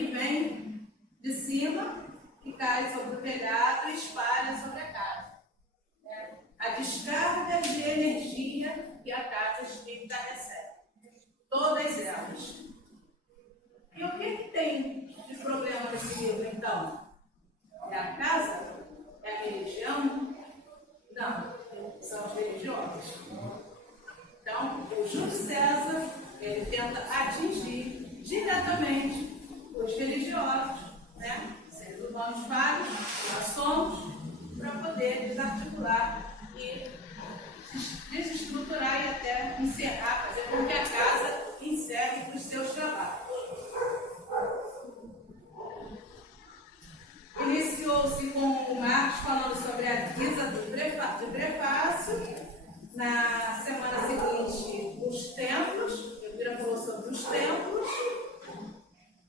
que vem de cima, que cai sobre o telhado e espalha sobre a casa. A descarga de energia que a casa espírita recebe. Todas elas. E o que tem de problema nesse livro, então? É a casa? É a religião? Não, são os religiosos. Então, o Júlio César, ele tenta atingir diretamente os religiosos, né? Seres humanos vários, nós somos, para poder desarticular e desestruturar e até encerrar, fazer com que a casa encerre os seus trabalhos. Iniciou-se com o Marcos falando sobre a guisa de prefácio. Na semana seguinte, os templos. O Ibira falou sobre os templos.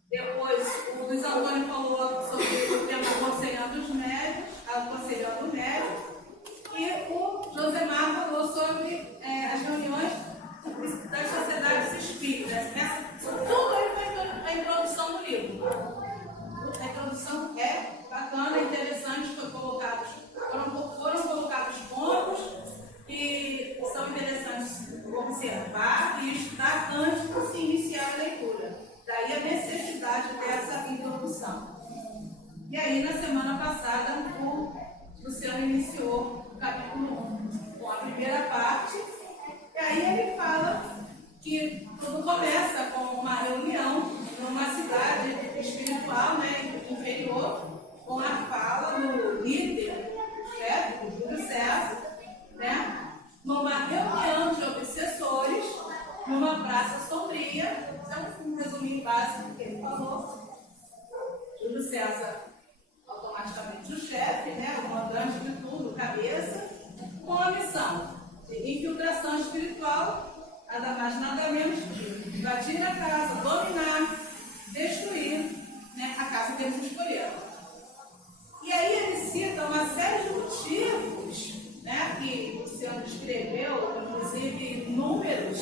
Depois, o Luiz Antônio falou sobre o tema aconselhando os médios, aconselhando o médico. E o Josemar falou sobre as reuniões das sociedades espíritas. Tudo aí foi a introdução do livro. A introdução é bacana, interessante, foram colocados pontos que são interessantes observar e estudar antes de se iniciar a leitura. Daí a necessidade dessa introdução. E aí, na semana passada, o Luciano iniciou o capítulo 1 com a primeira parte. E aí ele fala que tudo começa com uma reunião numa cidade espiritual, né, inferior, com a fala do líder, chefe, do Júlio César, né, numa reunião de obsessores, numa praça sombria. Isso é um resuminho básico do que ele falou. Júlio César, automaticamente o chefe, né, o mandante de tudo, cabeça, com a missão de infiltração espiritual, nada mais, nada menos que invadir a casa, dominar, destruir, né, a casa que eles escolheram. E aí ele cita uma série de motivos, né, que o Luciano escreveu, inclusive números,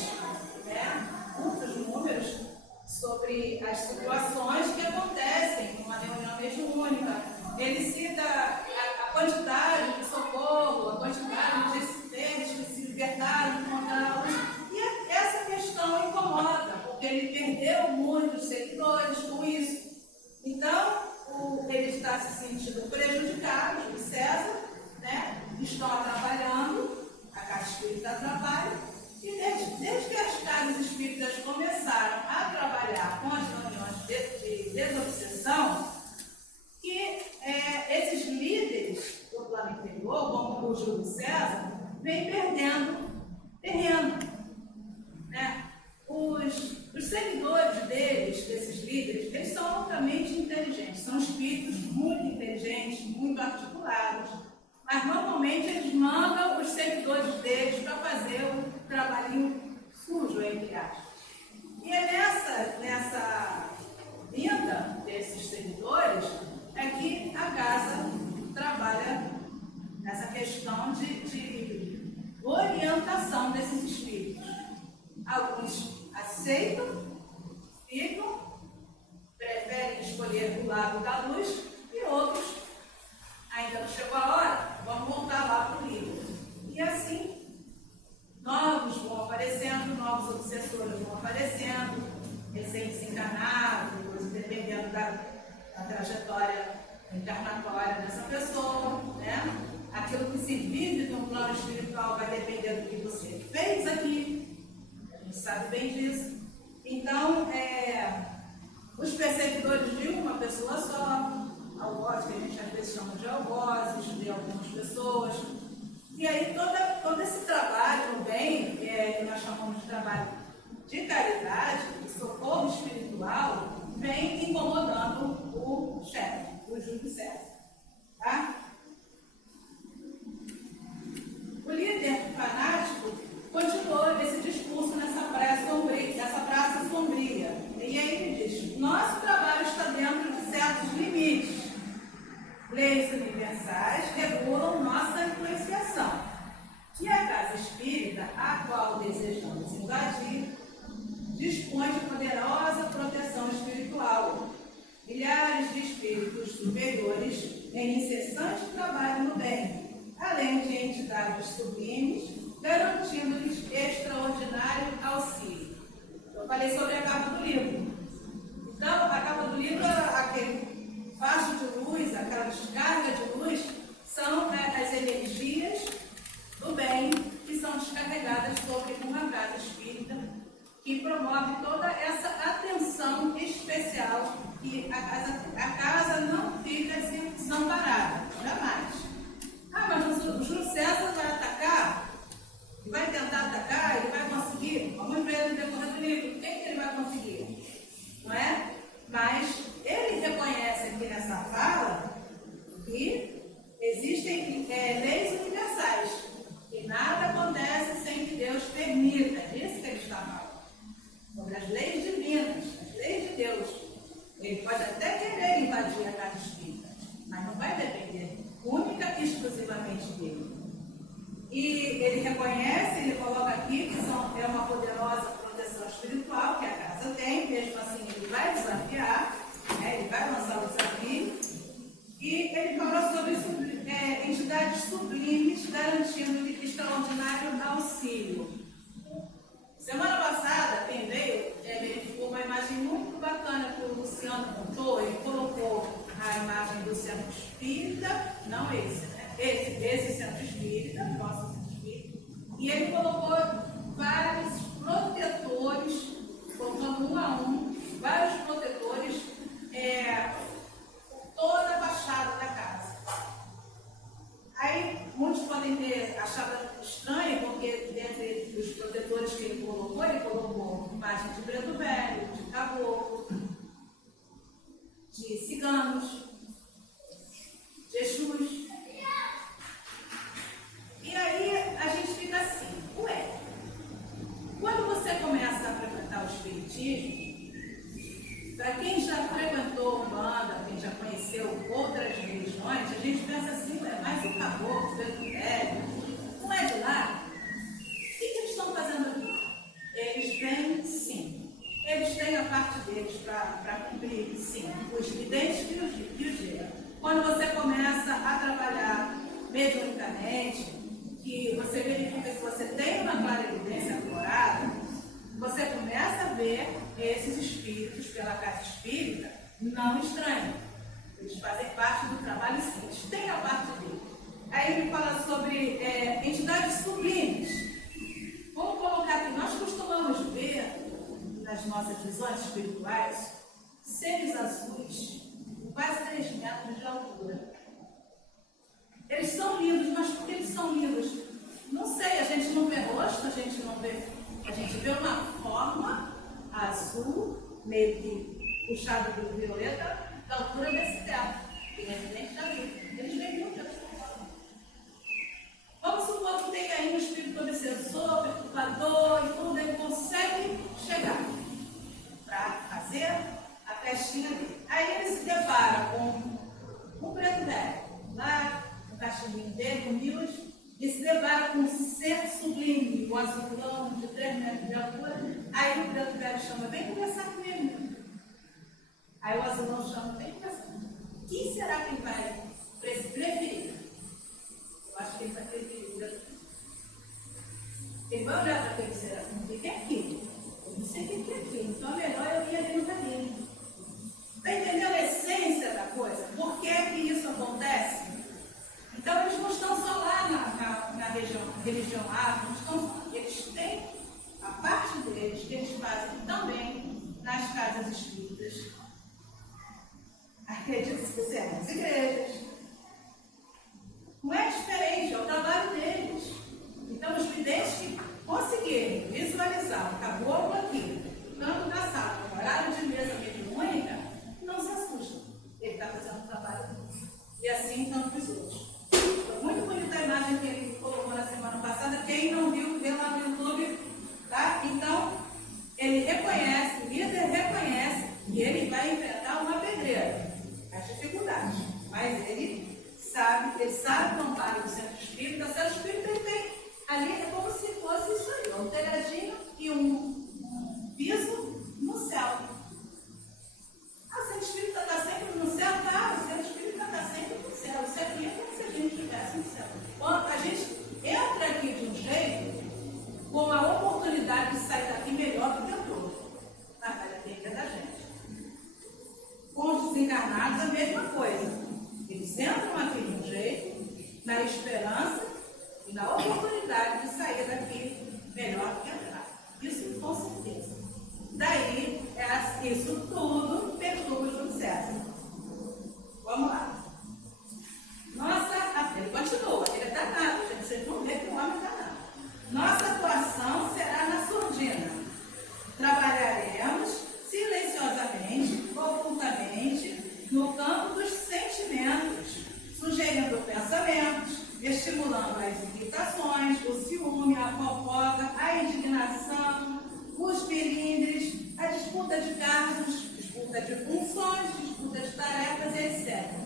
né, muitos números, sobre as situações que acontecem numa reunião mediúnica. Ele cita a quantidade de socorro, a quantidade de dissidentes que se libertaram do local. E essa questão incomoda, porque ele perdeu muitos seguidores com isso. Então, ele está se sentindo prejudicado, Júlio César, né? Estão atrapalhando, a casa espírita atrapalha. E desde que as casas espíritas começaram a trabalhar com as reuniões de desobsessão, que esses líderes do plano inferior, como o Júlio César, vêm perdendo terreno, né? Os seguidores deles, desses líderes, eles são altamente inteligentes, são espíritos muito inteligentes, muito articulados, mas normalmente eles mandam os seguidores deles para fazer o trabalhinho sujo, entre aspas. E é nessa vinda desses seguidores é que a casa trabalha nessa questão de orientação desses espíritos. Alguns aceitam, ficam, preferem escolher o lado da luz, e outros, ainda não chegou a hora, vamos voltar lá para o livro. E assim, novos vão aparecendo, novos obsessores vão aparecendo, recém-desencarnados, dependendo da trajetória encarnatória dessa pessoa, né? Aquilo que se vive no plano espiritual vai depender do que você fez aqui, a gente sabe bem disso. Então, os perseguidores de uma pessoa só, algozes, que a gente às vezes chama de algozes, de algumas pessoas. E aí todo esse trabalho no bem, que nós chamamos de trabalho de caridade, de socorro espiritual, vem incomodando o chefe, o Júlio César. Tá? O líder fanático continuou esse discurso nessa praça sombria. E aí ele diz: nosso trabalho está dentro de certos limites. Leis universais regulam nossa influenciação. E a casa espírita, a qual desejamos invadir, dispõe de poderosa proteção espiritual, em incessante trabalho no bem, além de entidades sublimes, garantindo-lhes extraordinário auxílio. Eu falei sobre a capa do livro. Então, a capa do livro, aquele facho de luz, aquela descarga de luz, são as energias do bem que são descarregadas sobre uma casa espírita, que promove toda essa atenção especial, que a casa não fica desamparada, jamais. Ah, mas o Júlio César vai atacar, e vai tentar atacar, ele vai conseguir. Vamos ver no decorrer do livro, o que ele vai conseguir, não é? Mas ele reconhece aqui nessa fala que existem leis universais, que nada acontece sem que Deus permita. É isso que ele está falando. Sobre as leis divinas, as leis de Deus. Ele pode até querer invadir a casa espírita, mas não vai depender única e exclusivamente dele. E ele reconhece, ele coloca aqui que é uma poderosa proteção espiritual que a casa tem, mesmo assim ele vai desafiar, ele vai lançar o desafio. E ele fala sobre entidades sublimes garantindo-lhe extraordinário auxílio. Semana passada, quem veio, verificou uma imagem muito bacana que o Luciano contou. Ele colocou a imagem do centro espírita, não esse, né? Esse centro espírita, nosso centro espírita, e ele colocou vários protetores, colocando um a um, vários protetores, toda a fachada da casa. Aí, muitos podem ter achado estranho, porque dentre os protetores que ele colocou imagem de preto velho, de caboclo, de ciganos, de Exus. E aí, a gente fica assim, quando você começa a frequentar o espiritismo, para quem já frequentou Umbanda, quem já conheceu outras religiões, a gente pensa assim, mas o caboclo, o preto velho, não é de lá? O que eles estão fazendo aqui? Eles vêm, sim. Eles têm a parte deles para cumprir, sim. Os videntes que os geram. Quando você começa a trabalhar mediunicamente, que você verifica que você tem uma clarividência aflorada, você começa a ver esses espíritos pela casa espírita não estranhos. Eles fazem parte do trabalho, sim. Eles têm a parte deles. Aí ele fala sobre entidades sublimes. Vamos colocar aqui, nós costumamos ver nas nossas visões espirituais seres azuis com quase 3 metros de altura. Eles são lindos, mas por que eles são lindos? Não sei, a gente não vê rosto, a gente vê uma forma azul, meio que puxada do violeta, da altura desse teto. E residente já viu. Eles vêm muito dessa forma. Vamos supor que tenha aí um espírito obsessor, perturbador e tudo, ele consegue chegar para fazer a festinha dele. Aí ele se depara com um preto velho, lá no cachimbinho dele, humilde, e se depara com um ser sublime, o azulão de 3 metros de altura. Aí o preto velho chama, vem conversar comigo. Aí o azulão chama, vem conversar comigo. Quem será que ele vai preferir? Eu acho que ele vai preferir o preto velho. Ele vai olhar para aquele ser assim, o que é aquilo? Eu não sei o que é aquilo, então é melhor eu ir ali no caminho. Está entendendo a essência da coisa? Por que é que isso acontece? Então eles não estão só lá na religião afro, eles têm a parte deles que eles fazem também nas casas espíritas. Acredito se quiser, nas igrejas. Não é diferente, é o trabalho deles. Então os videntes que conseguirem visualizar o caboclo aqui, tanto na sala, no horário de mesa mediúnica, não se assustam. Ele está fazendo o trabalho dele. E assim tantos outros. Foi muito bonita a imagem que ele colocou na semana passada. Quem não viu, vê lá no YouTube. Tá? Então, ele reconhece, o líder reconhece que ele vai enfrentar uma pedreira, as dificuldades. Mas ele sabe que o amparo do centro espírita, o centro espírita ele tem ali, é como se fosse isso aí, um telhadinho e um piso no céu. O centro espírita está sempre no céu, tá? O centro espírita está sempre no céu. encarnados, a mesma coisa. Eles entram aqui de um jeito, na esperança e na oportunidade de sair daqui melhor do que entrar. Isso com certeza. Daí, isso tudo perturba o Júlio César. Vamos lá. Ele continua, ele é danado, gente. Vocês vão ver que o homem é danado. Nossa atuação será na surdina. Trabalharemos silenciosamente, ocultamente, no campo dos sentimentos, sugerindo pensamentos, estimulando as irritações, o ciúme, a fofoca, a indignação, os melindres, a disputa de cargos, disputa de funções, disputa de tarefas, etc.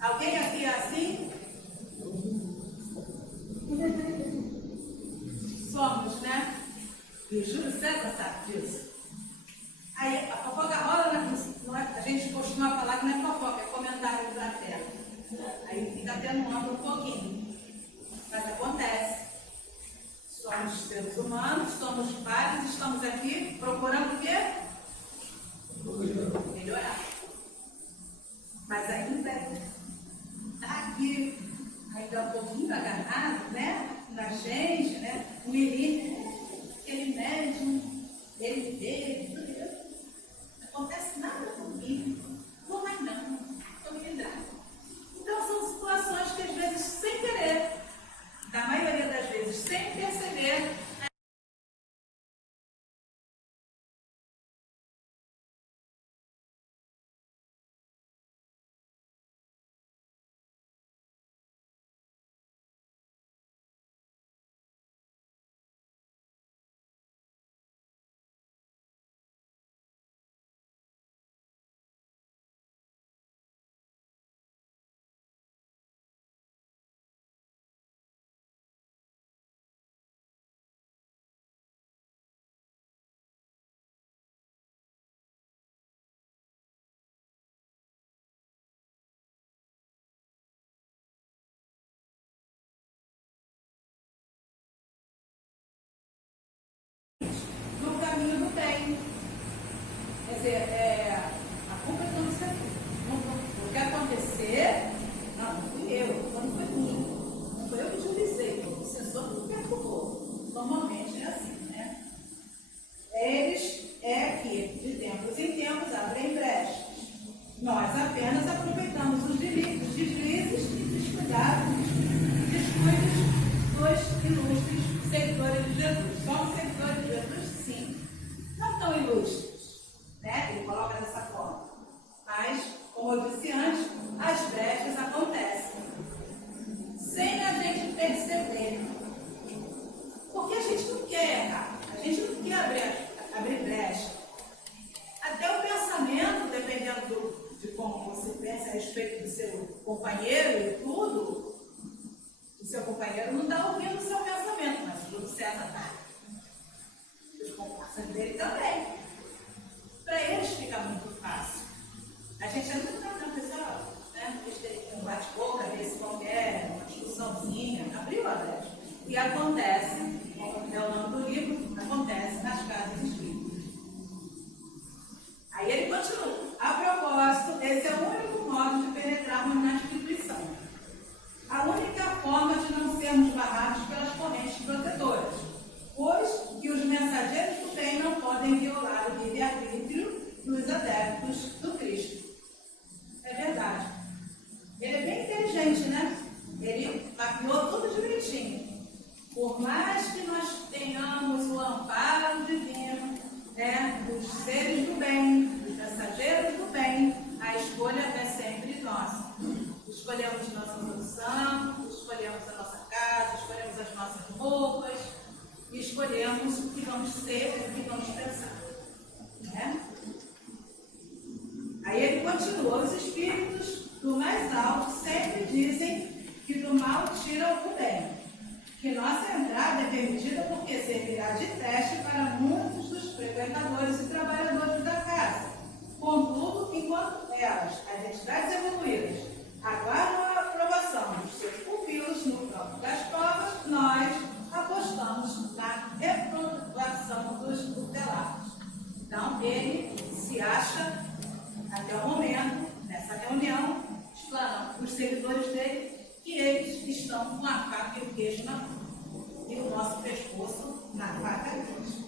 Alguém aqui é assim? Somos, né? E o Júlio César sabe disso. Aí a fofoca rola, a gente costuma falar que não é fofoca, é comentário da terra. Aí fica atenuando um pouquinho. Mas acontece. Somos seres humanos, somos pais, estamos aqui procurando o quê? Melhorar. Mas ainda está aqui, ainda um pouquinho agarrado, né? Na gente, né? O menino, ele médium, ele vê, não acontece nada comigo, vou mais não, estou me lembrando. Então são situações que às vezes sem querer, da maioria das vezes sem perceber, no caminho do bem. Quer dizer, a culpa é de você. O que acontecer, não fui eu, não foi mim. Não foi eu que utilizei, o sensor que me perturbou. Normalmente é assim, né? Eles que, de tempos em tempos, abrem brechas. Nós apenas aproveitamos os deslizes e descuidados, descuidos dos ilustres seguidores de Jesus. Somos seguidores de Jesus, sim. Não tão ilustres, né? Ele coloca dessa forma. Mas, como eu disse antes, as brechas acontecem sem a gente perceber. Porque a gente não quer errar, a gente não quer abrir brecha. Até o pensamento, dependendo de como você pensa a respeito do seu companheiro e tudo, o seu companheiro não está ouvindo o seu pensamento, mas o Júlio César está. Os comparsas dele também. Para eles fica muito fácil. A gente ainda não, pessoal, né? Eles têm um bate-boca, desse qualquer, uma discussãozinha, abriu a brecha. E acontece, como é o nome do livro, acontece nas casas espíritas. Aí ele continua. A propósito, esse é o único modo de penetrarmos na instituição. A única forma de não sermos barrados pelas correntes protetoras, pois que os mensageiros do bem não podem violar o livre-arbítrio dos adeptos do Cristo. É verdade. Ele é bem inteligente, né? Ele mapeou tudo direitinho. Por mais que nós tenhamos o amparo divino, né, dos seres do bem, dos mensageiros do bem, a escolha é sempre nossa. Escolhemos nossa produção, escolhemos a nossa casa, escolhemos as nossas roupas, e escolhemos o que vamos ser e o que vamos pensar. Né? Aí ele continua: os espíritos do mais alto sempre dizem que do mal tiram o bem, que nossa entrada é permitida porque servirá de teste para muitos dos frequentadores e trabalhadores da casa. Contudo, enquanto elas, as entidades evoluídas, aguardam a aprovação dos seus pupilos no campo das provas, nós apostamos na reprovação dos tutelados. Então, ele se acha até o momento, nessa reunião, explanam os seguidores dele que eles estão com a faca e o queijo na mão e o nosso pescoço na faca deles.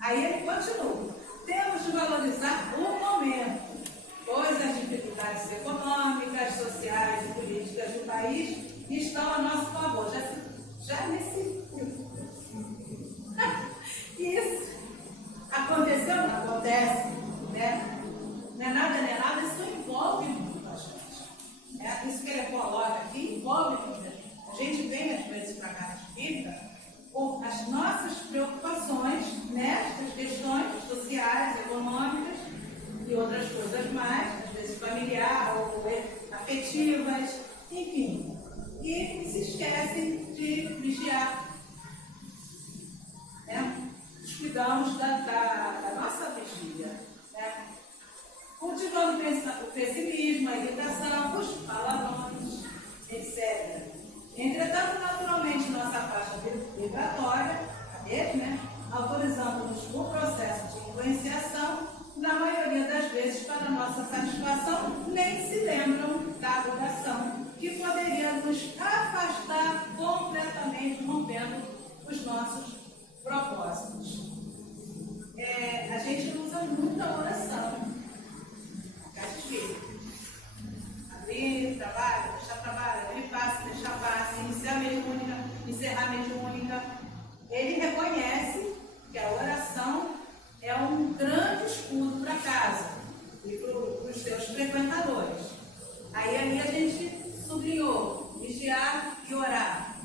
Aí ele continua: temos de valorizar o momento, pois as dificuldades econômicas, sociais e políticas do país estão a nosso favor. Já nesse isso aconteceu, não acontece, né? Não é nada, isso envolve muito a gente. Isso que ele coloca aqui envolve muito a gente. A gente vem às vezes para a casa espírita com as nossas preocupações nestas questões sociais, econômicas e outras coisas mais, às vezes familiares ou afetivas, enfim. E se esquecem de vigiar, né? Descuidamos da nossa vigília, né? Cultivando o pessimismo, a irritação, os palavrões, etc. Entretanto, naturalmente, nossa faixa vibratória, né, autorizando-nos o processo de influenciação, na maioria das vezes, para nossa satisfação, nem se lembram da obrigação, que poderia nos afastar completamente, rompendo os nossos propósitos. A gente usa muita oração. Abrir trabalho, deixar trabalho, abrir passe, deixar passe, iniciar a mediúnica, encerrar a mediúnica. Ele reconhece que a oração é um grande escudo para casa e para os seus frequentadores. Aí ali a gente sublinhou, vigiar e orar.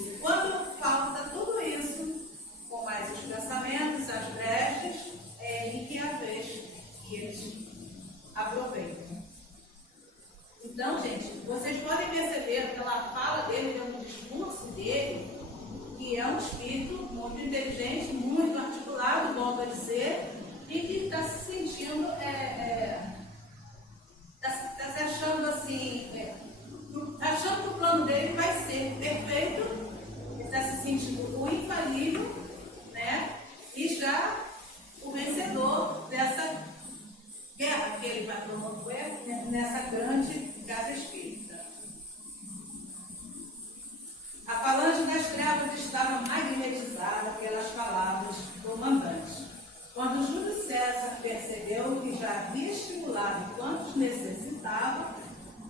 E quando falta tudo isso, com mais os pensamentos, as brechas, é aí que é a vez que eles aproveitam. Então, gente, vocês podem perceber pela fala dele, pelo discurso dele, que é um espírito muito inteligente, muito articulado, volto a dizer, e que está se sentindo, está se achando assim, achando que o plano dele vai ser perfeito, está se sentindo o infalível, né? E já o vencedor dessa guerra que ele vai promover nessa grande casa espírita. A falange das trevas estava magnetizada pelas palavras do mandante. Quando Júlio César percebeu que já havia estimulado quantos necessitava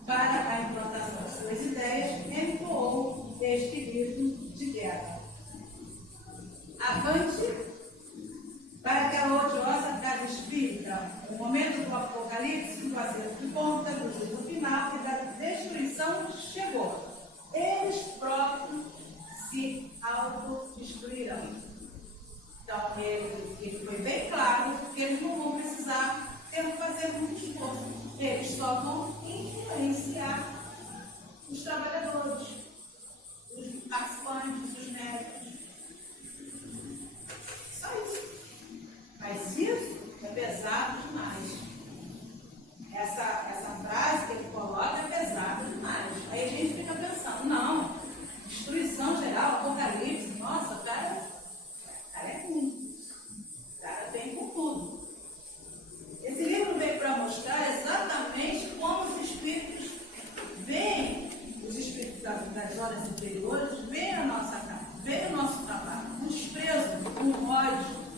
para a implantação de suas ideias, entoou este grito de guerra: avante para que a odiosa casa espírita, o momento do apocalipse, do acerto de conta, do juízo final e da destruição chegou. Eles próprios se autodestruirão. Então, ele foi bem claro que eles não vão precisar fazer muito esforço. Eles só vão influenciar os trabalhadores, os participantes, os médicos. Só isso. Mas isso é pesado demais. Essa frase que ele coloca é pesada demais. Aí a gente fica pensando, não, destruição geral, apocalipse, nossa, o cara é ruim. O cara vem com tudo. Esse livro veio para mostrar exatamente como os espíritos veem, os espíritos das horas inferiores, veem a nossa casa, veem o nosso trabalho, um desprezo, um ódio.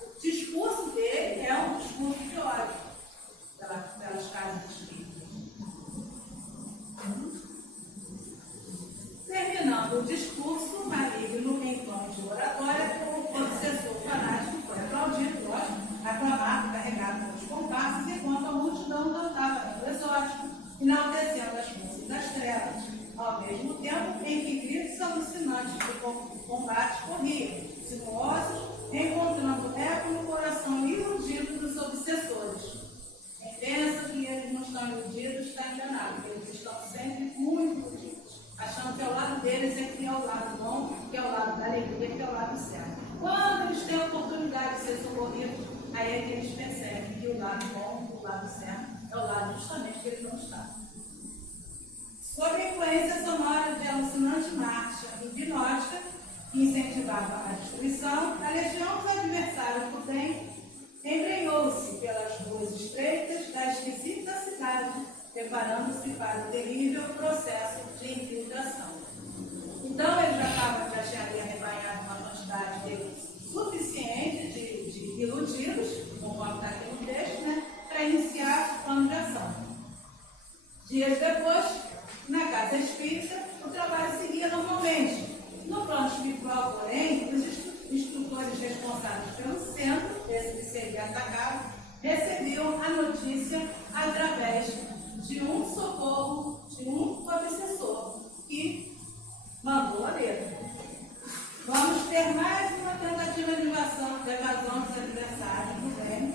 O discurso dele é um discurso de ódio pelas casas espíritas. Terminando o discurso maligno em tom de oratória, o obsessor fanático foi aplaudido, lógico, aclamado, carregado pelos compassos, enquanto a multidão cantava no exótico, enaltecendo as forças das trevas, ao mesmo tempo em que gritos alucinantes do combate corriam, sinuosos, encontrando eco no coração iludido dos obsessores. Quem pensa que eles não estão iludidos está enganado, porque eles estão sempre muito iludidos, achando que ao lado deles é que é o lado bom, que é o lado da alegria, que é o lado certo. Quando eles têm a oportunidade de ser socorridos, aí é que eles percebem que o lado bom, o lado certo, é o lado justamente que eles não estão. Sob a influência sonora de alucinante marcha hipnótica, que incentivava a destruição, descrição, a legião dos adversários do bem embrenhou-se pelas ruas estreitas da esquisita cidade, preparando-se para o terrível processo de infiltração. Então, ele já tinha arrebanhado uma quantidade suficiente de iludidos, conforme está aqui no texto, né, para iniciar o plano de ação. Dias depois, na casa espírita, o trabalho seguia normalmente. No plano espiritual, porém, os instrutores responsáveis pelo centro, esse que seria atacado, recebiam a notícia através de um socorro, de um obsessor, que mandou a letra. Vamos ter mais uma tentativa de evasão dos adversários do bem,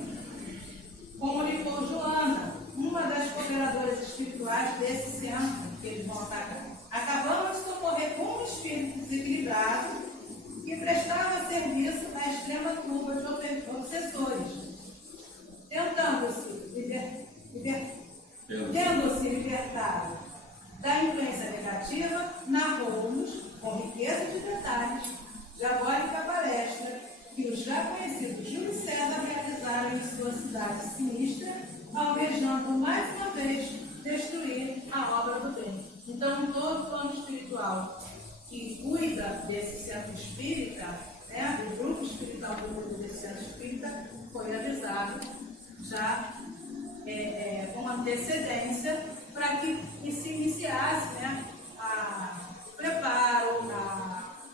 comunicou Joana, uma das cooperadoras espirituais desse centro que eles vão atacar. Acabamos de socorrer um espírito desequilibrado que prestava serviço à extrema turba de obsessores, tendo-se libertado da influência negativa, narrou-nos, com riqueza de detalhes, diabólica palestra que os já conhecidos Júlio César realizaram em sua cidade sinistra, almejando mais uma vez destruir a obra do bem. Então, todo o plano espiritual que cuida desse centro espírita, né, o grupo espiritual que cuida desse centro espírita, foi avisado já com antecedência para que se iniciasse, né, o preparo,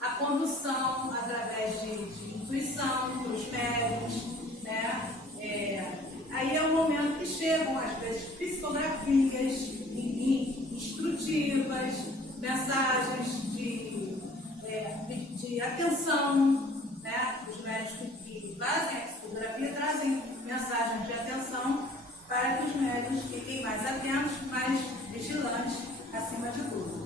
a condução através de intuição dos médiuns, né? Aí é o momento que chegam, às vezes, psicografias instrutivas, mensagens de atenção, né? Os médios que fazem a psicografia trazem mensagens de atenção para que os médios fiquem mais atentos, mais vigilantes, acima de tudo.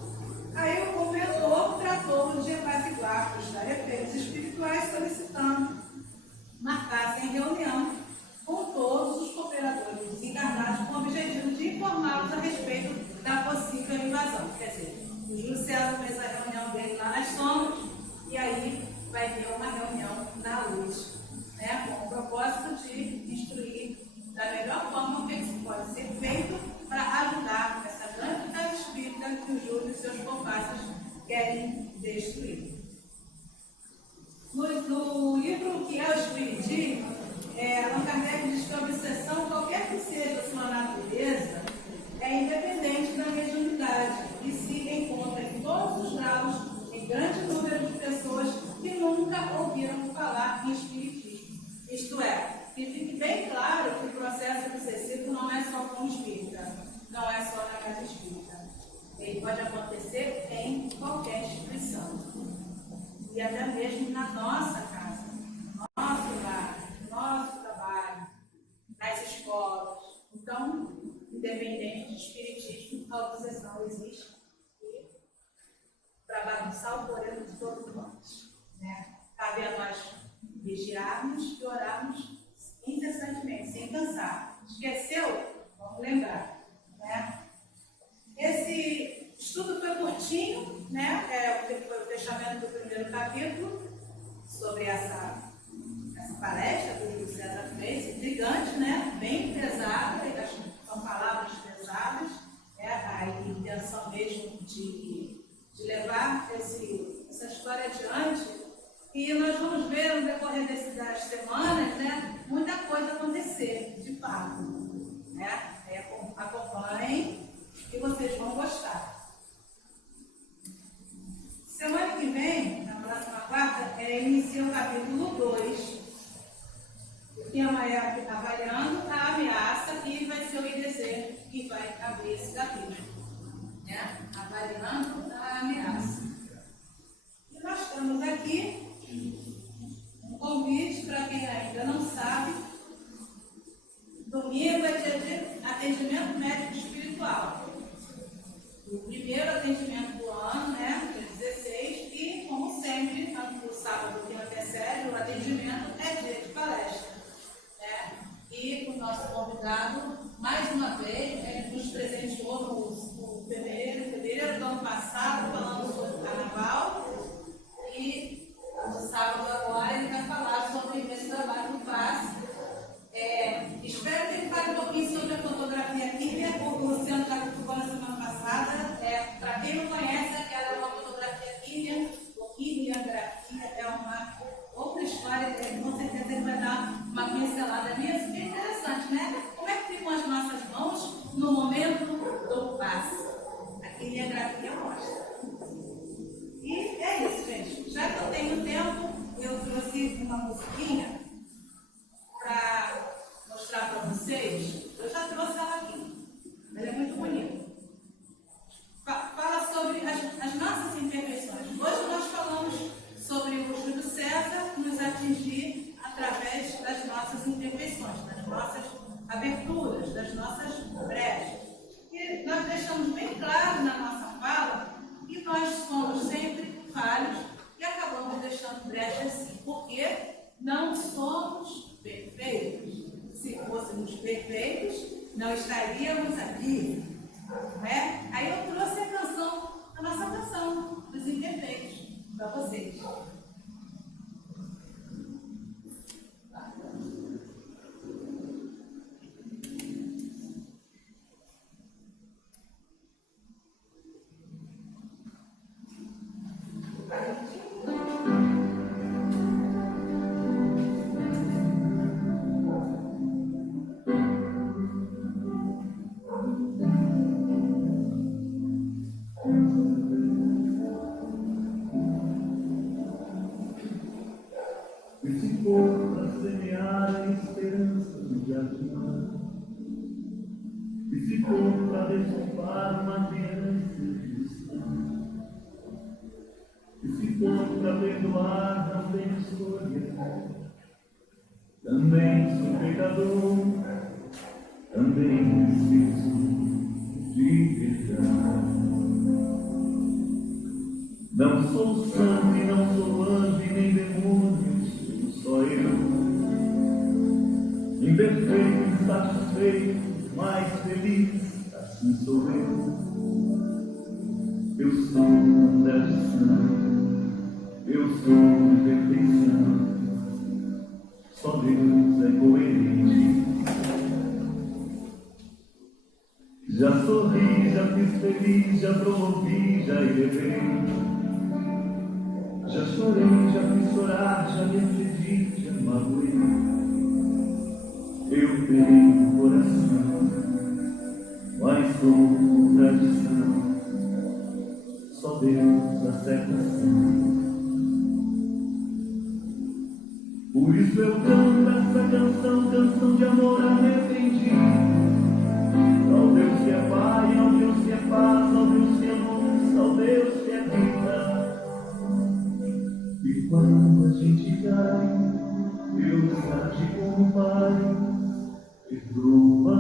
Aí o conventor tratou de apaziguar os efeitos espirituais, solicitando marcassem reunião com todos os cooperadores desencarnados com o objetivo de informá-los a respeito da possível invasão. Quer dizer, o Júlio César fez a reunião dele lá nas sombras e aí vai ter uma reunião na luz, né, com o propósito de instruir da melhor forma o que pode ser feito para ajudar essa grande casa espírita que o Júlio e seus comparsas querem destruir. No livro Que é o Espiritismo, Allan Kardec diz que a obsessão, qualquer que seja a sua natureza, é independente da mediunidade e se encontra em todos os graus, em grande número de pessoas que nunca ouviram falar em espiritismo. Isto é, que fique bem claro que o processo obsessivo não é só com o espírita, não é só na casa espírita. Ele pode acontecer em qualquer instituição. E até mesmo na nossa casa, no nosso lar, no nosso trabalho, nas escolas. Então, independente de espiritismo, a obsessão existe para bagunçar o porão de todos nós, né? Cabe a nós vigiarmos e orarmos incessantemente, sem cansar. Esqueceu? Vamos lembrar, né? Esse estudo foi curtinho, né? Foi o fechamento do primeiro capítulo sobre essa palestra que o Júlio César fez, intrigante, né? Bem pesada, são palavras pesadas, a intenção mesmo de levar essa história adiante. E nós vamos ver no decorrer das semanas, né, muita coisa acontecer, de fato. Né? Acompanhem e vocês vão gostar. Semana que vem, na próxima quarta, inicia o capítulo 2. O tema é avaliando a ameaça e vai ser o IDC que vai abrir esse capítulo. Né? Avaliando a ameaça. E nós estamos aqui. Um convite para quem ainda não sabe. Domingo é dia de atendimento médico espiritual. O primeiro atendimento do ano, né, dia 16, e como sempre, no sábado que antecede, o atendimento é dia de palestra. Né? E o nosso convidado, mais uma vez, nos presenteou no fevereiro do ano passado, falando sobre o carnaval, e no sábado agora musiquinha para mostrar para vocês. Eu já trouxe ela aqui. Ela é muito bonita. Fala sobre as nossas imperfeições. Hoje nós falamos sobre o Júlio César nos atingir através das nossas imperfeições, das nossas aberturas, das nossas brechas. E nós deixamos bem claro na nossa fala que nós somos sempre falhos e acabamos deixando brechas sim, porque não somos perfeitos. Se fôssemos perfeitos, não estaríamos aqui. Não é? Aí eu trouxe a canção, a nossa canção dos imperfeitos para vocês. E se for para semear a esperança no jardim, e se for para desculpar uma criança cristã, e se for para perdoar, também escolha. Também sou pecador, também preciso de perdão. Não sou santo e não sou anjo e nem demônio, só eu. Imperfeito, insatisfeito, mas feliz, assim sou eu. Eu sou contradição, eu sou imperfeição. Só Deus é coerente. Já sorri, já fiz feliz, já promovi, já elevei. Já chorei, já fiz chorar, já me acredito, já magoei. Eu tenho um coração, mas sou contradição. Só Deus acerta assim. Por isso eu canto essa canção, canção de amor arrependido. Ao Deus que é Pai, ao Deus que é paz, ao Deus que é luz, ao Deus que é vida. E quando a gente cai, Deus age como Pai. Perdoa,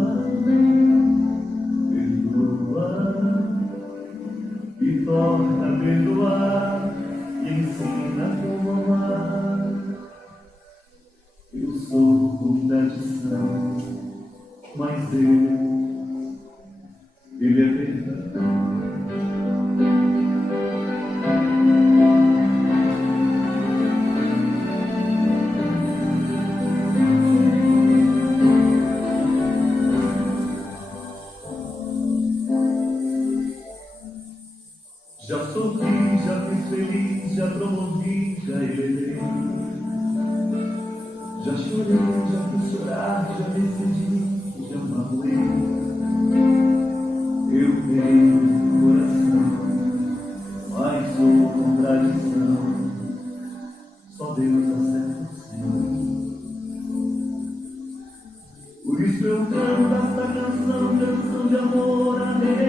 e torna a perdoar, e ensina como amar. Eu sou contradição, mas Ele é verdade. Já sorri, já fui feliz, já promovi, já elevei. Já chorei, já fui chorar, já decidi, já magoei. Eu tenho um coração, mas sou contradição. Só Deus acerta assim. Por isso eu canto essa canção, canção de amor a Deus.